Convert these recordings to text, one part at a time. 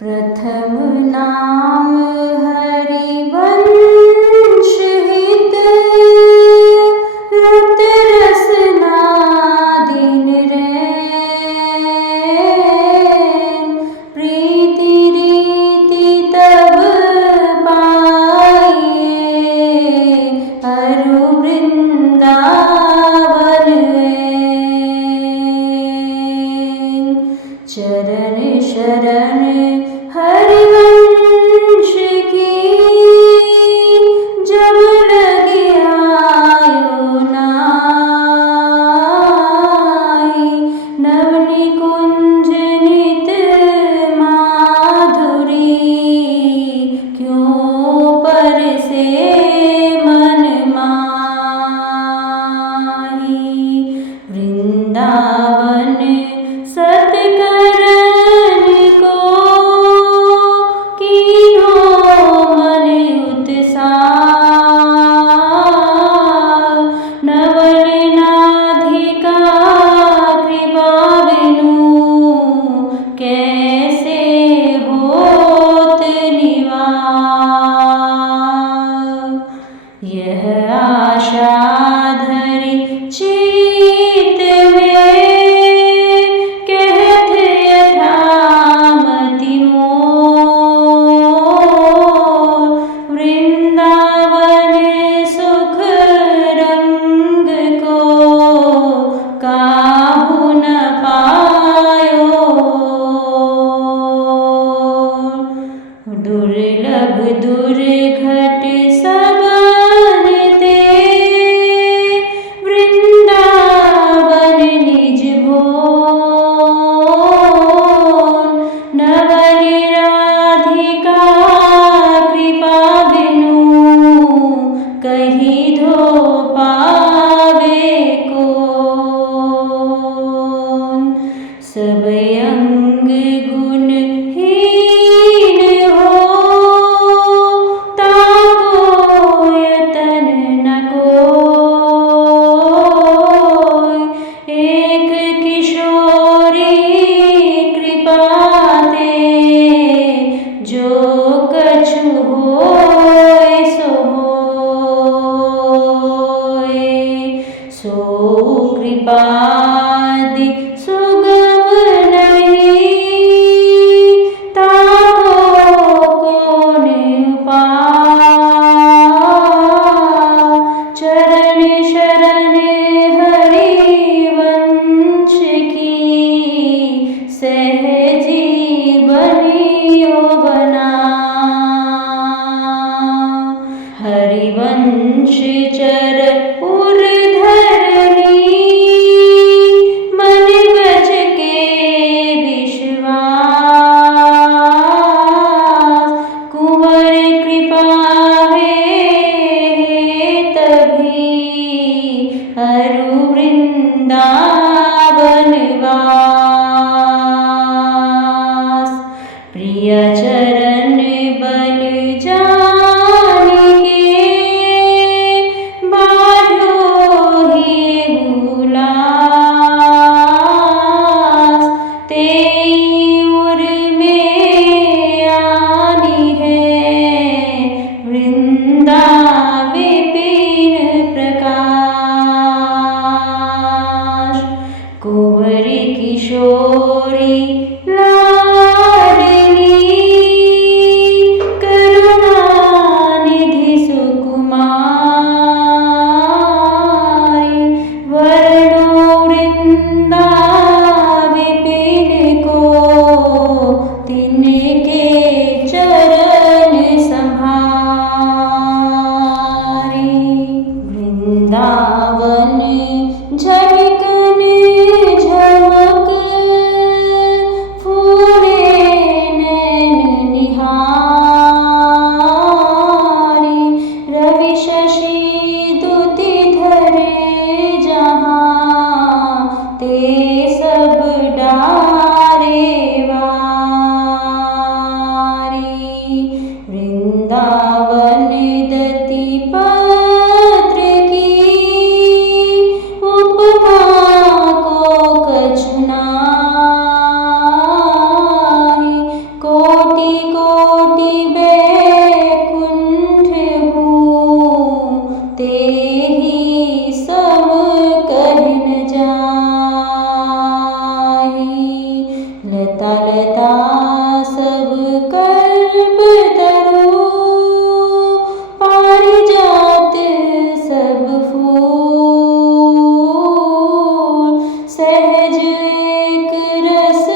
प्रथम नाम हरिवंश हित, रत रसना दिन रैन। प्रीति रीति तब पाइए, अरु वृंदावन ऐन। चरण शरण हरिवंश की, जब लगे आयो नाई। नव निकुंज नित माधुरी, क्यों परसे मन माही। वृंदावन सतकरण को, कीन्हो मन उत्साह। नवल नाधिका कृपा बिनु, कैसे होत निवार। यह आशा धरि चित्त में, कहत यथा मति मोर। वृंदावन सुख रंग को, काहू न पायो। दुर्लभ दुर्घट सबन ते, वृंदावन निज भोन। नवल राधिका कृपा बिनु, कही धो पावे कौन। सब अंग गुणहीन हो, ताको यतन न कोय। एक किशोरी कृपा ते, जो कछु होय सो होय। सो कृपादि सुगम नहीं, ताको कौन पाव। चरण शरण हरिवंश की, सहजी बनियो बना। हरिवंश चर उर धरनी, मन गज के विश्वास। कुंवर कृपा है तभी, अरु वृंदावन वास। प्रिय चरण बल जान के, बाढ़ो ही हुलास। तेई उर में आनी है, वृंदा विपिन प्रकाश। कुंवर किशोरी लाडली, लता सब कल्पतरु, पारिजात सब फूल, सहज एक रस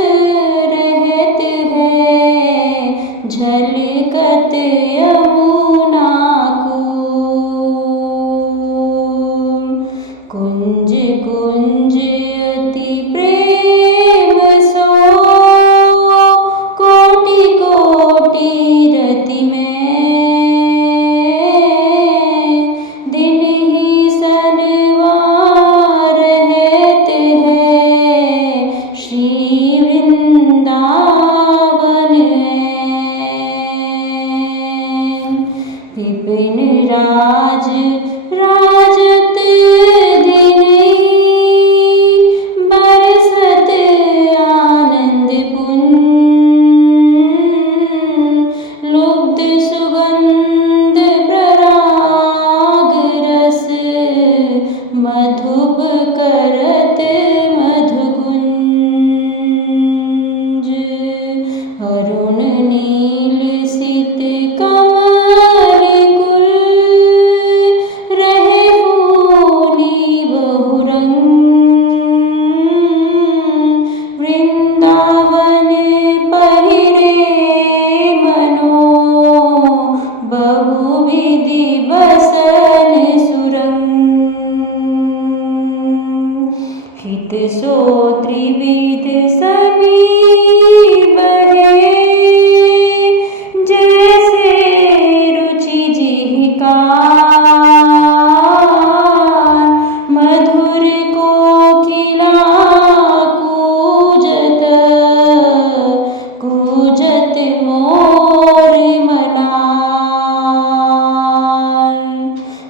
रहत है, झलकत यमुना कूल। कुंज कुंज अति प्रेम सो, कोटि कोटि रति में, दिन ही सनवार रहत है, श्री वृंदावन में। विपिन राज राजत दिने, बरसत आनंद पुंज, लुब्ध सुगंध प्रराग रस, मधुप करत मधुकुंज। अरुण नील सित कमल कुल, रहे फूली बहुरंग, वृंदावन पहिरे मनो, बहुविधि बसन सुरंग। हित सो त्रिविध सभी बहे, जैसे रुचि जिह्कार, मधुर कोकिला कूजत, कूजत मोर मलाल।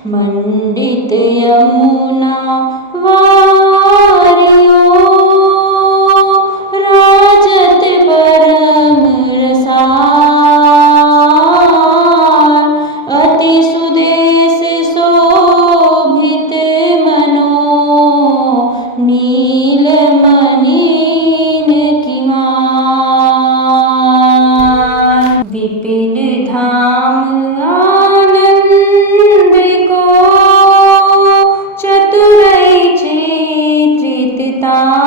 मंडित यमुना वारियो, राजत परम रसाल, अति सुदेश शोभित मनो, नील मणिन की माल। विपिन धाम आनंद को, चतुरई चित्रित ताहि,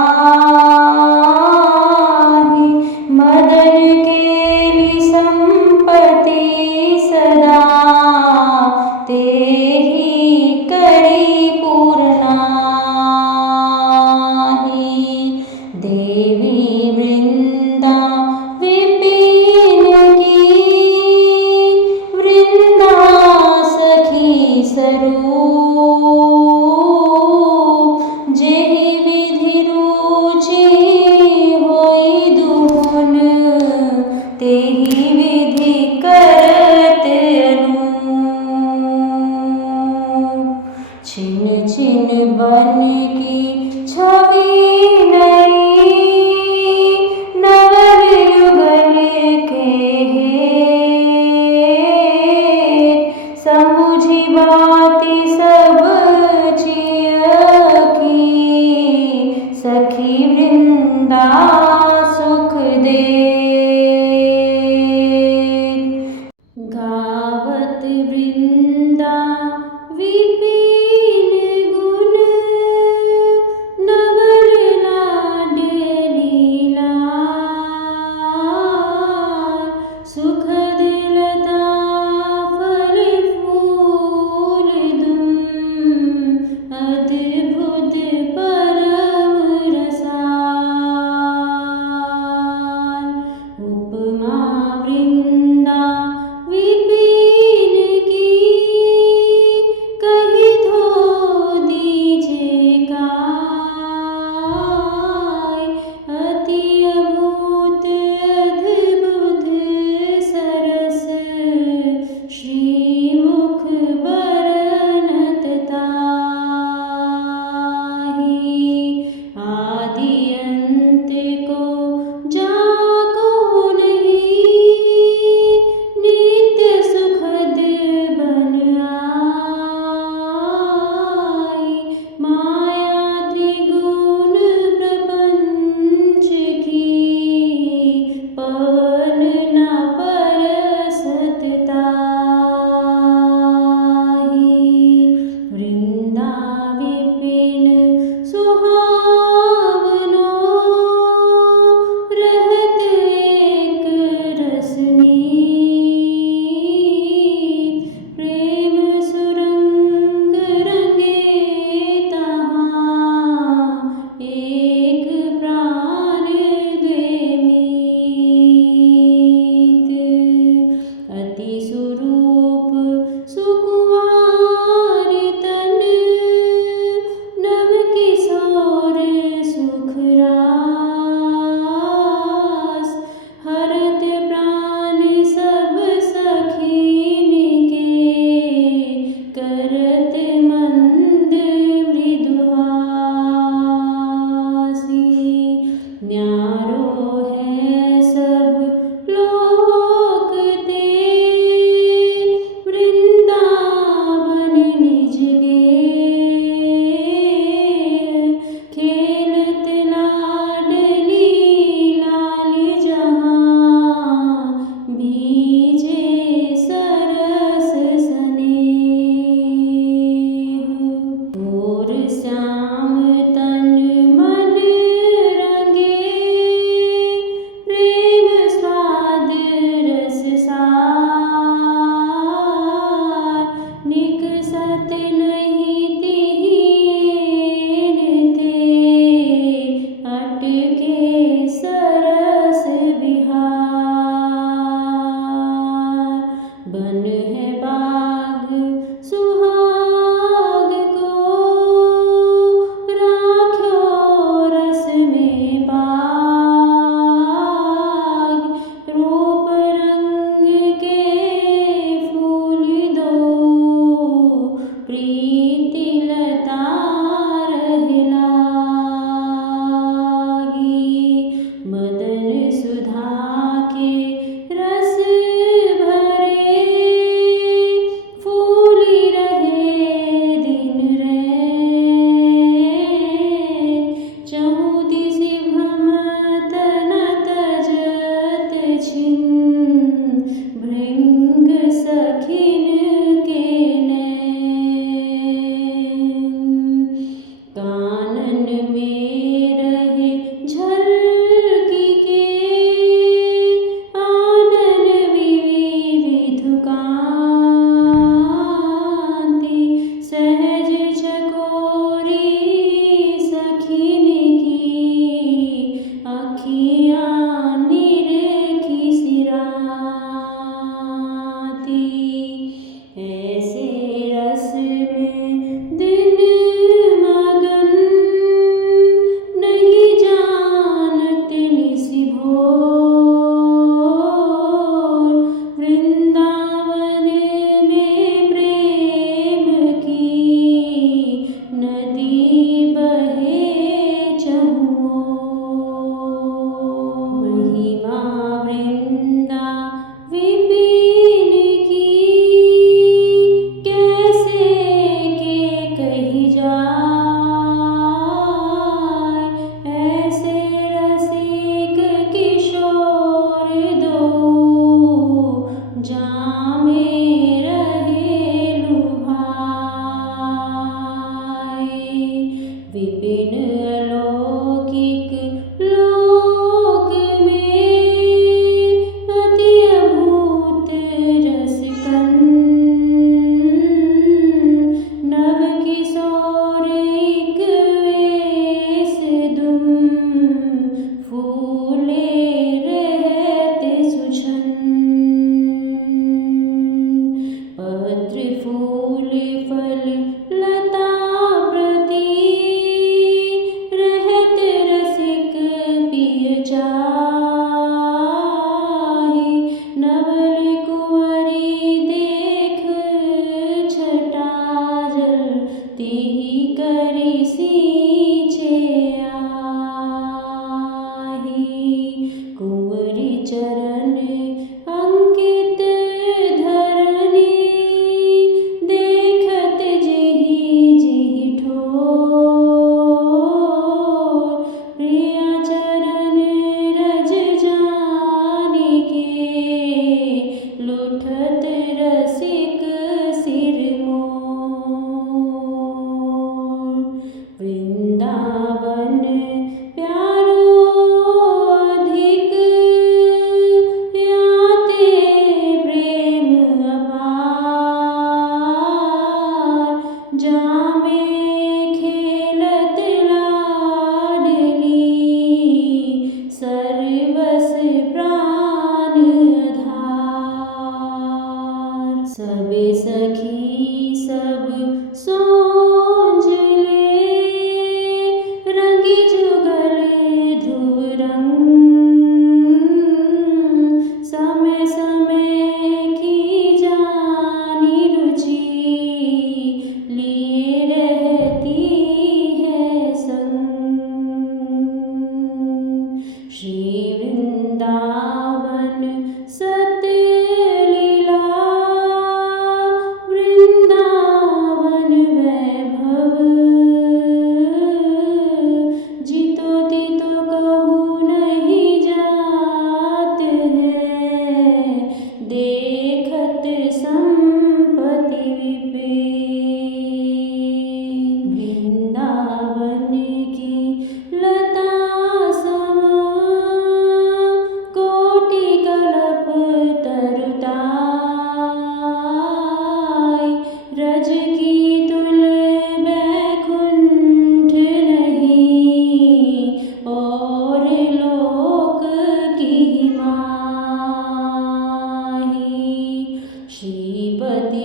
मदन केलि संपत्ति सदा, तेहि करी पूरनाहि। देवी वृंदा विपिन की,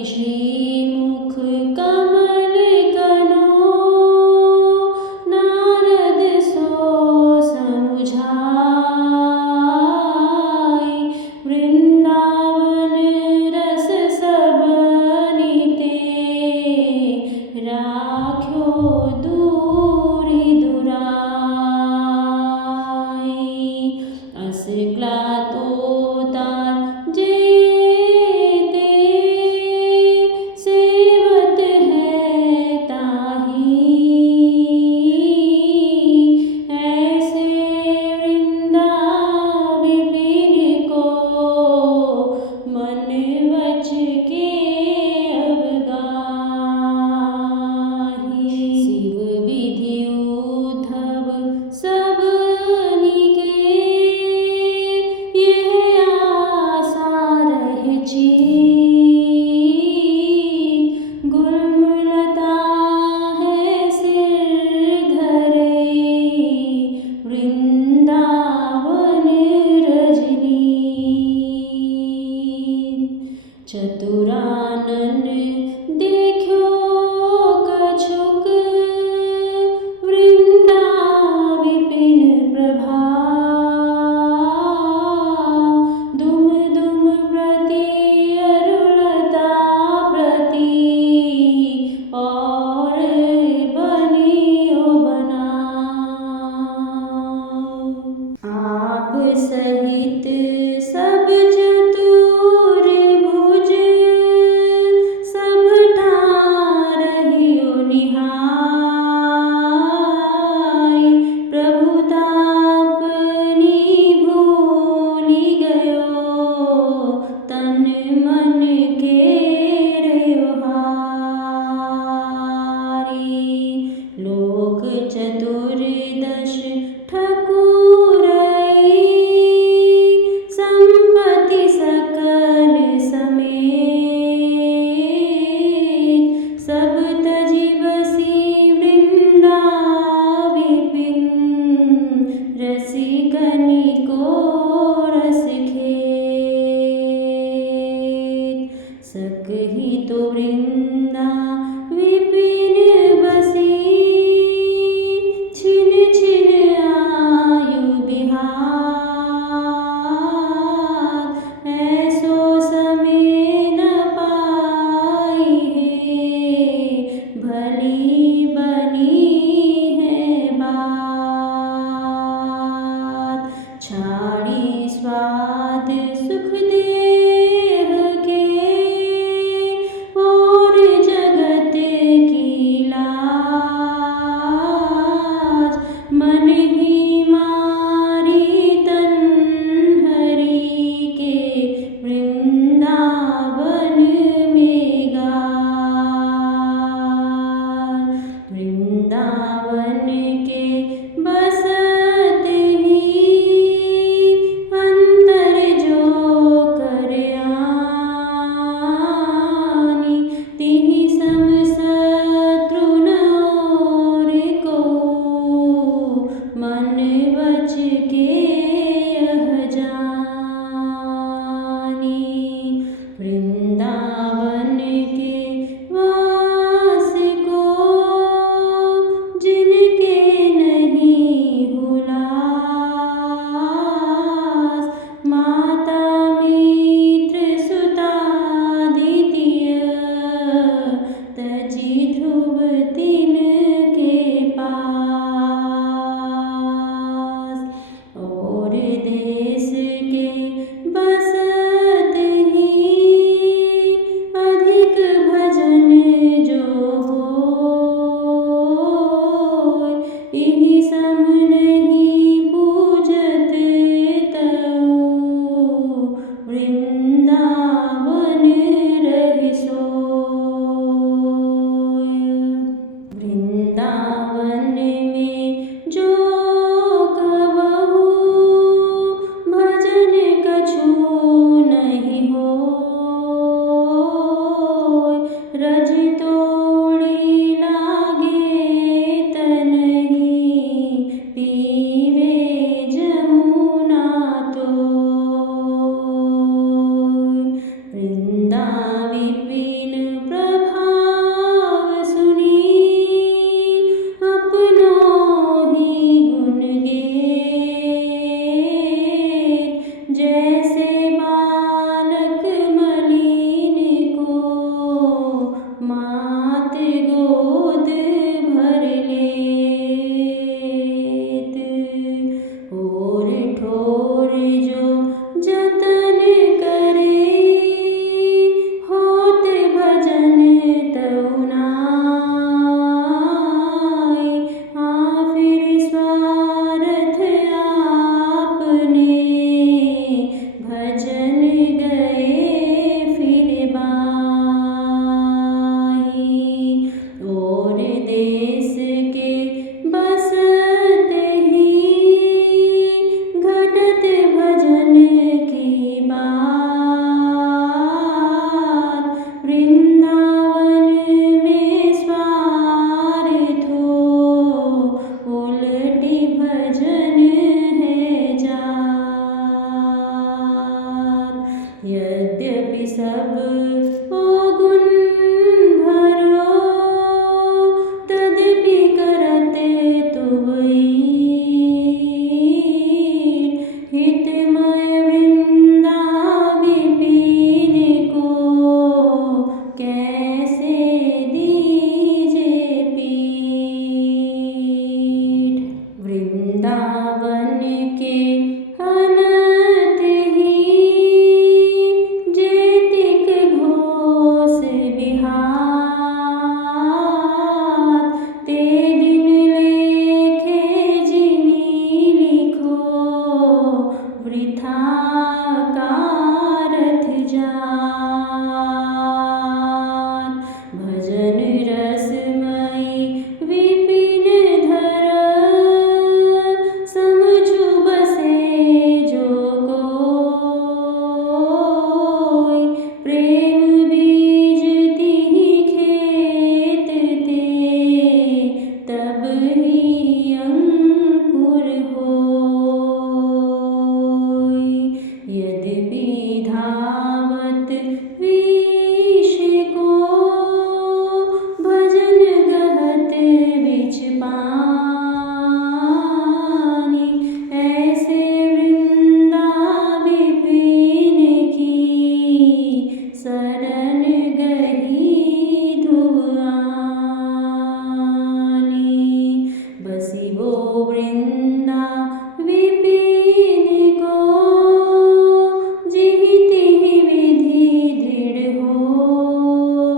श्रीमुख कमल कनो नारद सो समुझाई वृंदावन रस सब नीते राख्यो दूरी दुराई अस क्लातो तार जेते सेवत है ताही ऐसे वृंदा विपिन को मन वच के अब गाही शिव विधि उद्धव सब निके यह आशा रह चीत गुलमलता है सिर धरे वृंदावन रजनी चतुरानन देखो कछुक वृंदा विपिन प्रभाव दुम दुम प्रति अरुलता प्रति और बनियो बनाओ आप सहित सब चतुर्भुज सब ठारहियो निहाय प्रभुतापनी भूलि गयो तन मन के हारी लोक चतुर्दश ठकुरई संपत्ति सकल समेत सब तजि बसी वृंदा विपिन रसिकनि को रस खेत सकहि तो वृंदा विपिन बसी छिन छिन आयु बिहार ऐसो समय न पाई है भली बनी है बात छाड़ी स्वाद सुख देह के और यद्यपि सब गुण भरो, तदपि करते तुवई। हितमय वृंदा विपिन को, कैसे दीजे पीठ। वृंदावन के अनंत ही, जेतिक घोष विहार। ते दिन लेखे जिनी लिखो, वृथा कारथ जात। भजन रसमयी विपिन धर, समझु बसे जो कोई। प्रेम बीज तिहि खेत ते, तब ही अंकुर होई। यद्यपि धावत विष को, भजन गहत बिच पानी। ऐसे वृंदा विपिन की, शरण गही धुआनी। बसी वो वृंदा विपिन को, जिहि तिहि विधि दृढ़ होय।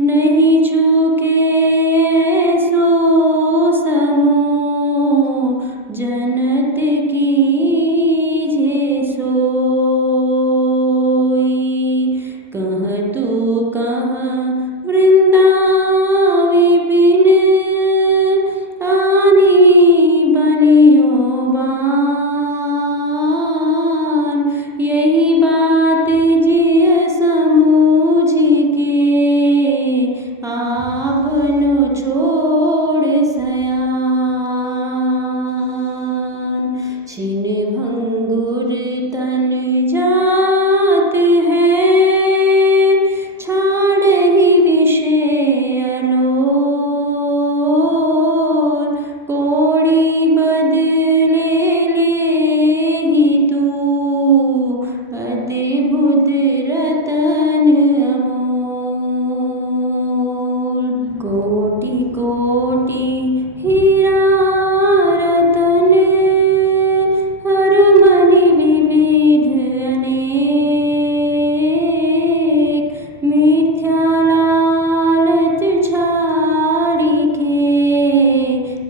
नहीं चूके ऐसो समूह, जनत कीजे सोई। कह तू कह वृंदा विपिन, आनी बनियो बान। यही बात जिय समूझ के, आपनो छोड़ सयान। छिन भंगुर तन जात है, छाड़हि विषय अलोल। कोड़ी बदले लेहि तू, अद्भुत रतन अमोल। कोटि कोटि हीरा रतन, हरमनि विविध अनेक। मिथ्या लालच छाड़ि के,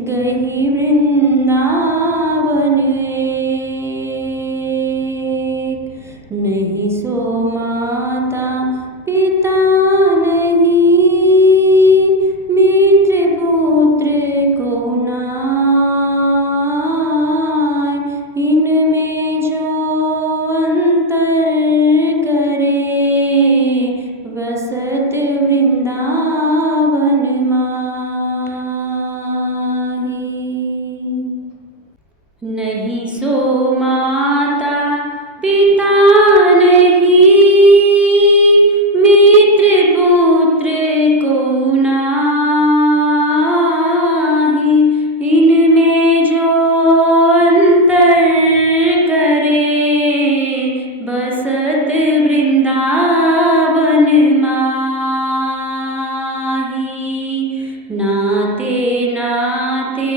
गही वृंदावन एक। नहीं सो माता पिता नहीं, मित्र पुत्र को नाय। इनमें जो अंतर करे, वसत वृंदावन माही। नहीं सो माता पिता नहीं, मित्र पुत्र को नाही। इनमें जो अंतर करे, बसत वृंदावन माही। नाते नाते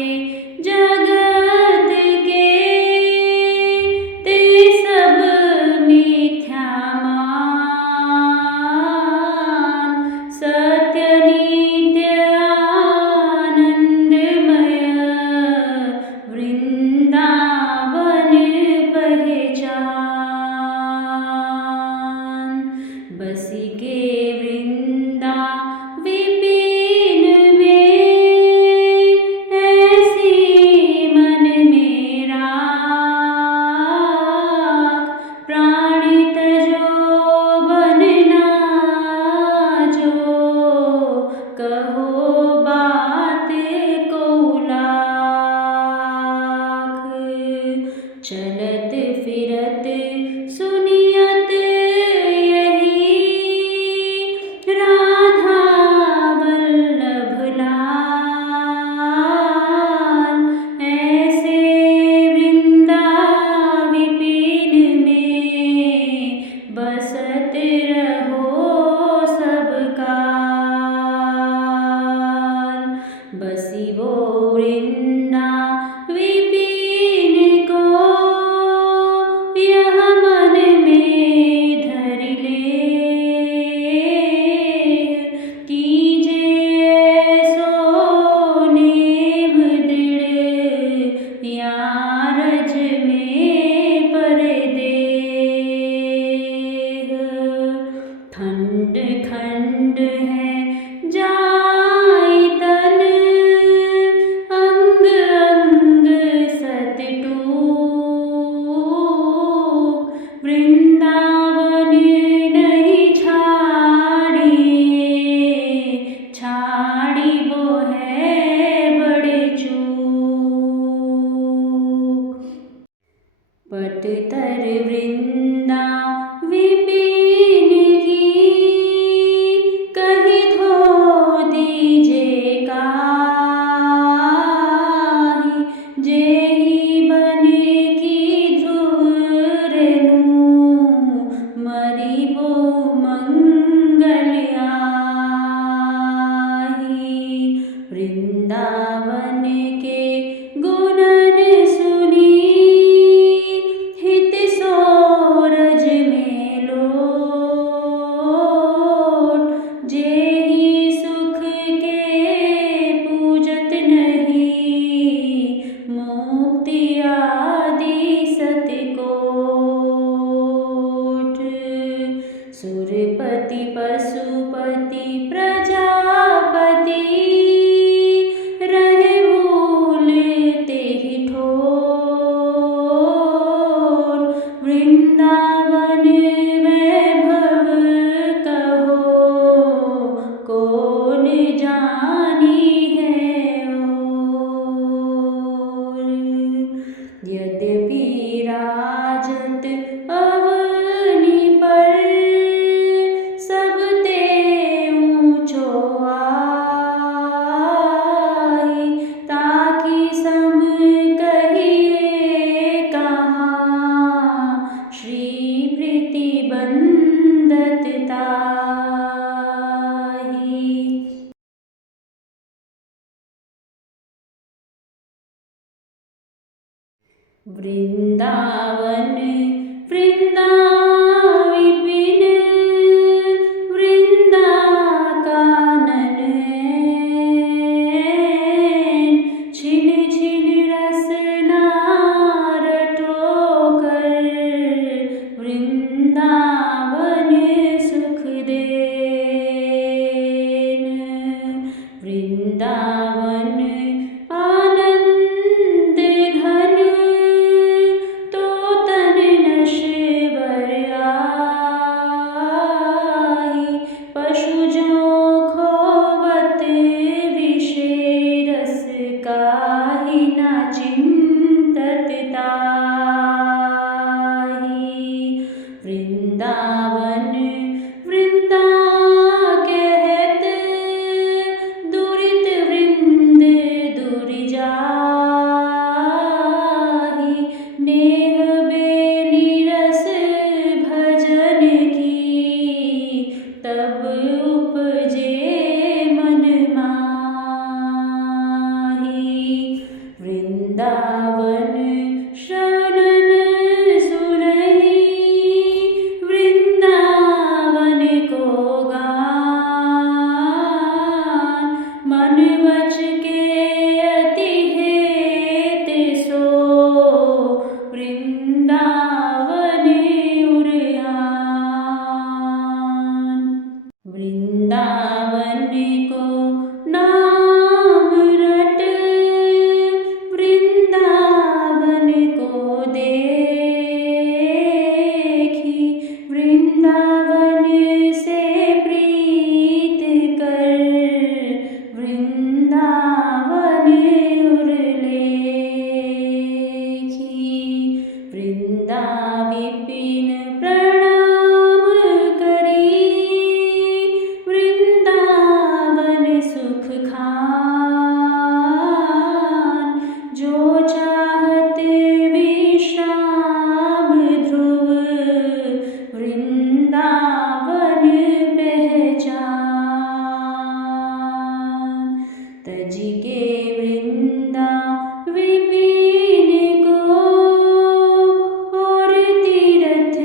जगत के, ते सब मिथ्या मान। सत्य नित्य आनंदमय, वृंदावन पहचान। बसी के वृंदा विपिन में, ऐसी मन में राख। प्राण तजो बनना जो, कहो बात को लाख। चलत फिरत सुन वृंदा विपिन की कही धो दीजे काही जेहि बने की ध्रुव रेणु मरिबो मंगल आही। वृंदावन के गुणन सुनी हित सोरज में लोट जेहि सुख के पूजत नहीं मुक्ति आदि सतकोट। सुरपति पशुपति प्रजापति रहे भूल तेहि ठोर। वृंदावन वैभव कहो कौन जानी है और। यद्यपि राजत अवनि पर सब ते ऊँचो आई ताकि सम कहिए कहाँ श्री प्रीति बंदत ताही। वृंदावन वृंदा विपिन वृंदा कानन छिन छिन रसना रटोकर वृंदावन सुख देन। वृंदावन आनंद घन तो तन नश्वर आई पशु जो खोवत विषय रस काहि न चिंतत ताही। वृंदावन वृंदा कहत दुरित वृंद दूर जाही। नेह बेली रस भजन की तब उपजे मन माही। वृंदावन श्रवणन सुनहि वृंदावन को गान मन वच के अति हेत सो वृंदावन उरयान। वृंदावन को नाम रट वृंदावन को देखी वृंदावन से प्रीत कर वृंदावन उरलेखी। वृंदा विपिन प्रणाम करी वृंदावन सुख खान जो चाहत विश्राम ध्रुव वृंदावन पहचान। तज के वृंदा विपिन को और तीरथ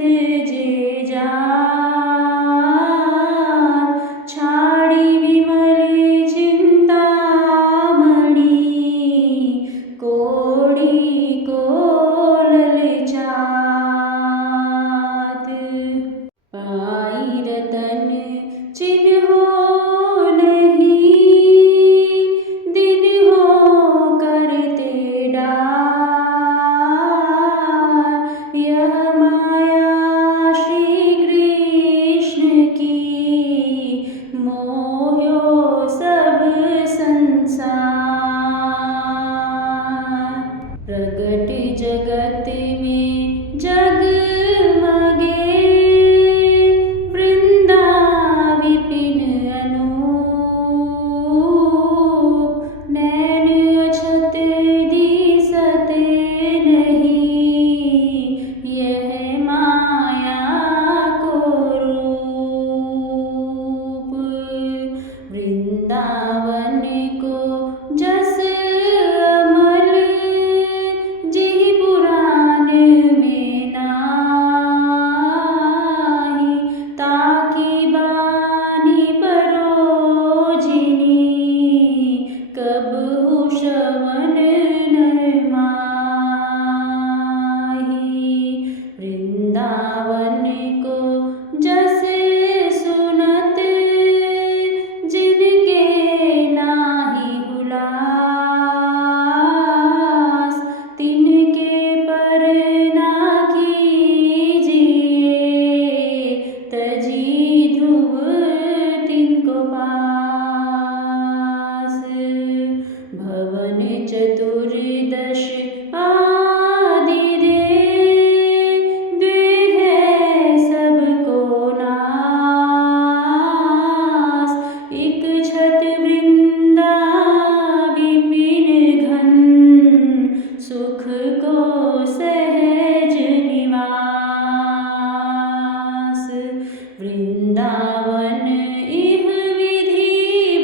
वृंदावन इह विधि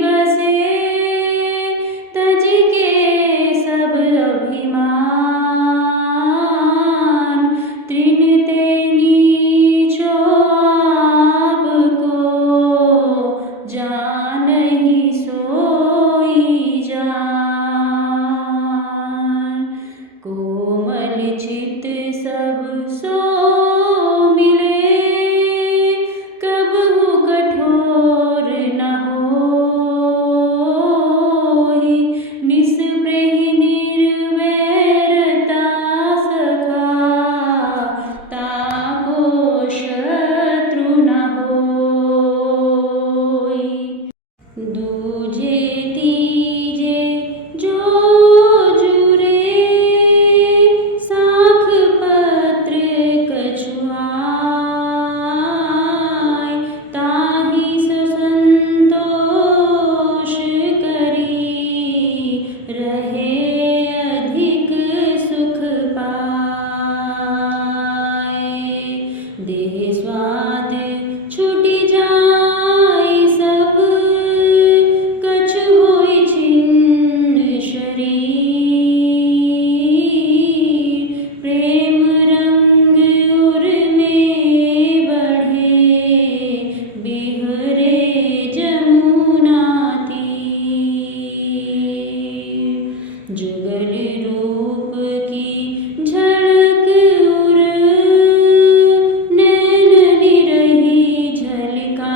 बसे, तज के सब अभिमान, तृण ते नीचो आपको, जानहि सोई जान। कोमल चित सब सो मिले, कबहु कठोर न होई, निस्पृह निर्वैरता सखा, ताको शत्रु न होई। दूजे तीजे जो जुरे, साख पत्र कछुआय, ताहि संतोष करी, रहे अधिक सुख पाए। देह स्वाद छुटि जाय सब, कछु होय छिन्न शरीर, प्रेम रंग उर में बढ़े, बिहरे जमुना तीर। जुगल रूप की झलक उर, नैन निरही झलकाय,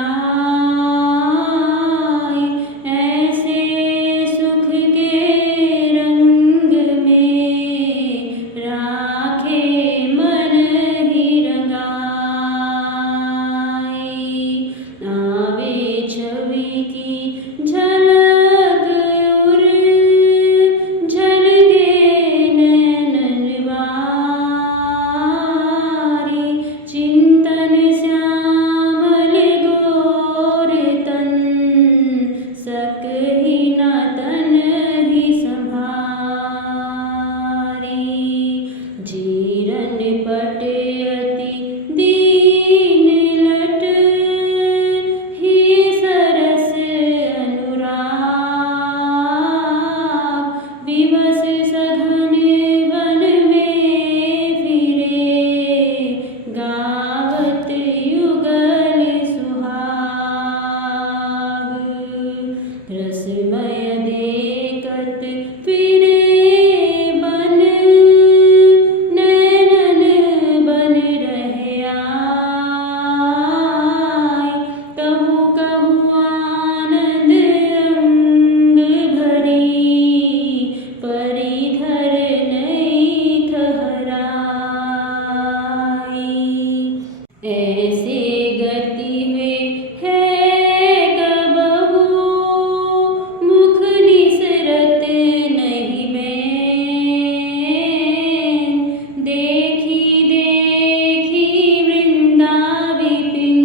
ऐसे सुख के रंग में, राखे मन ही रंगाई। आवे छवि की झलक उर, झलके नैनन बारी, चिंतन श्यामल गोर तन, सकहि न तन ही संभारी। जीरन पट अति दीन लट, ही सरस अनुराग, विवश सघन वन में फिरे, गावत युगल सुहाग। रसमय देखत फिरे बन, नैनन बन रहे आय, कहु कहु आनंद रंग भरी, परिधर नहीं ठहराई। ऐसे गति में है कबहु, मुख निसरत नहीं बैन, देखी देखी वृंदा विपिन,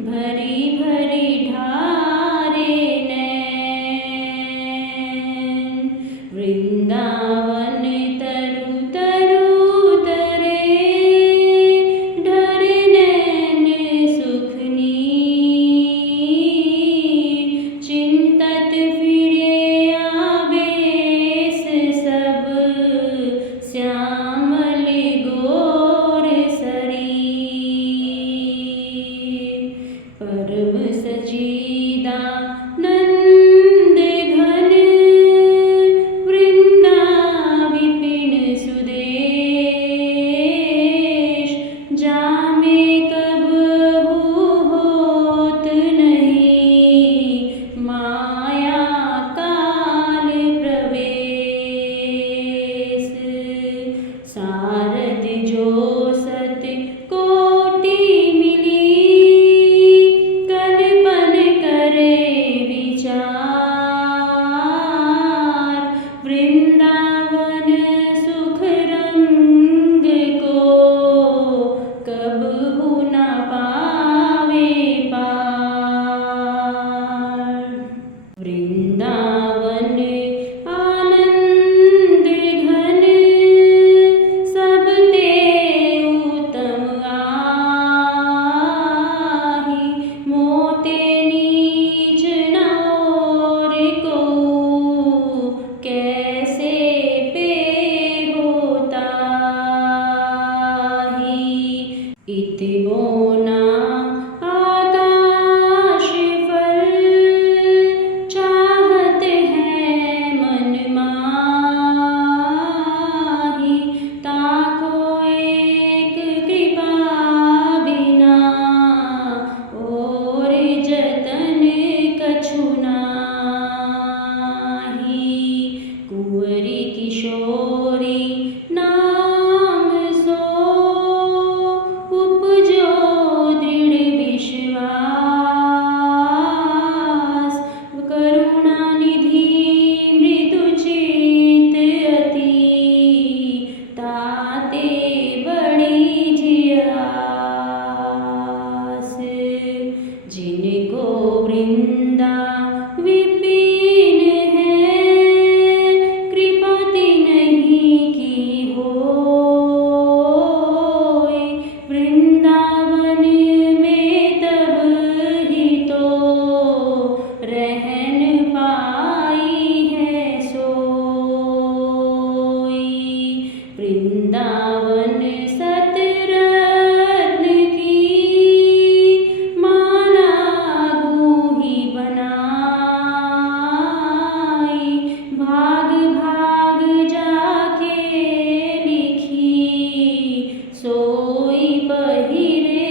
भरी भरी ढारे नैन। वृंदावन तरु तरु तरे, ढर नैन इतबोना आकाश फल चाहत है मन माही, ताको एक कृपा बिना और जतन कछु नाही। कुंवरी किशोरी नाम सो उपजो दृढ़ विश्वास, करुणा निधि मृदुचित अति, ताते बड़ी जियास। जिनको वृंदा विपिन है, कृपा तिन्हीं की होय, वृंदावन में तब ही तो रहन पाई है सोई। वृंदावन सतरत्न की माला गूही बनाई, भाग भाग जाके लिखी सोई पहिरे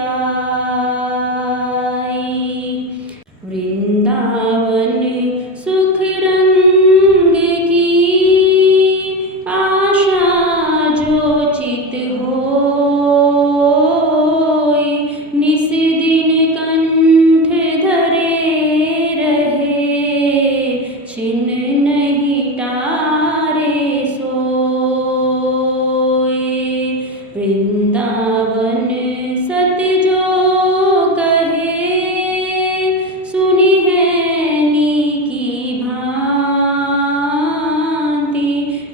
आई। वृंदावन सुख रंग की आशा जो चित होय, निस दिन कंठ धरे रहे, छिन नहीं टारे सोय। वृंदावन सत जो कहे, सुनी है नीकी भांति,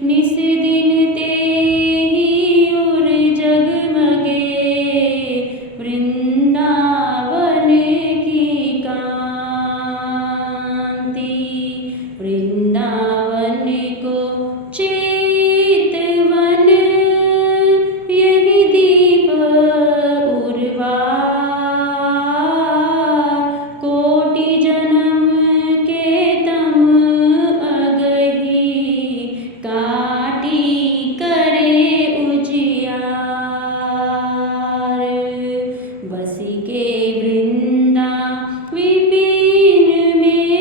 निस दिन ते ही उर जगमगे, वृंदावन की कांति। वृंदावन को चेतवन यही दीप उर्वार, कोटि जन्म के तम अगहि, काटी करे उजियार। बसी के वृंदा विपिन में,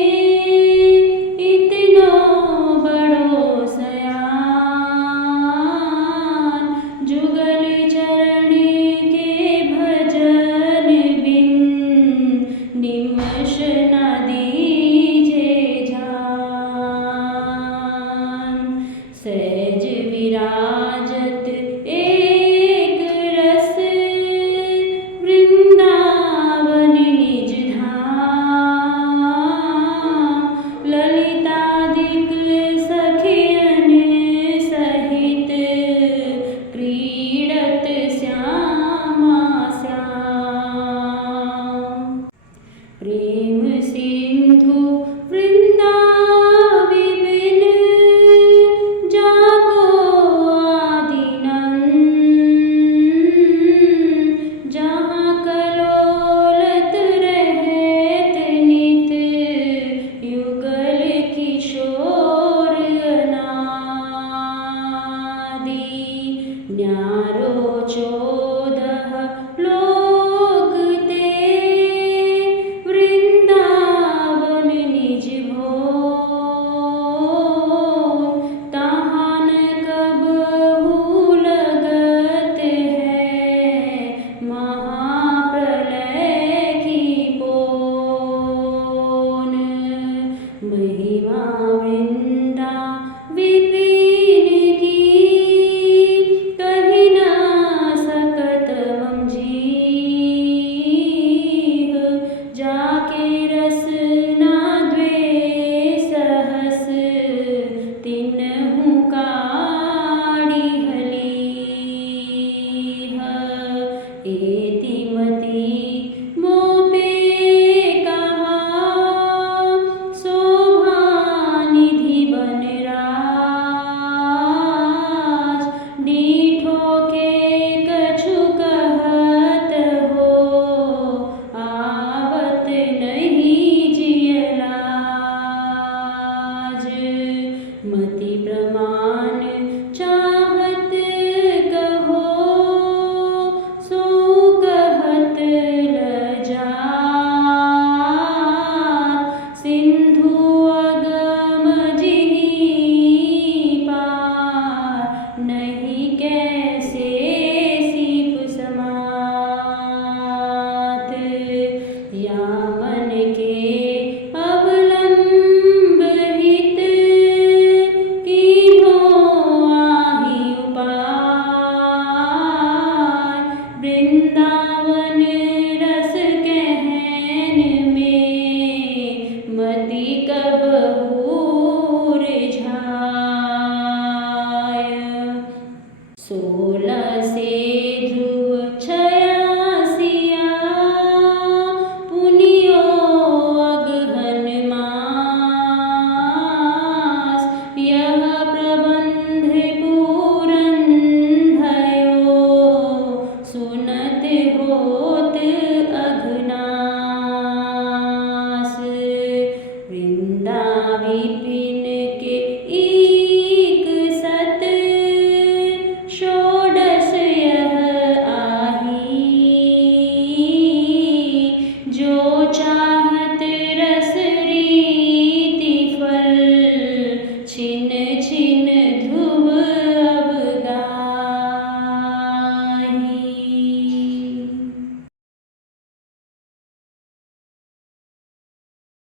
इतनो बड़ो सयान, जुगल चरण के भजन बिन, निमष न दीजे जान। सहज विराजत एक रस, वृंदावन निज धाम, ललितादिक सखियन सहित, क्रीडत श्यामा श्याम। प्रेम सिंधु वृंदा विपिन, जाको आदिनंद, जहाँ कलोलत रहत नित, युगल किशोर अनादि। न्यारो 14 लोक ते, वृंदावन निज भोग, तहाँ न कबहु लगत है, महाप्रलय की पोन। महिमा वृंदा विपिन की, कही न सकत मम जीह, जाके रस न द्वेषहस, तिन्हु काढ़ी हलीह। एति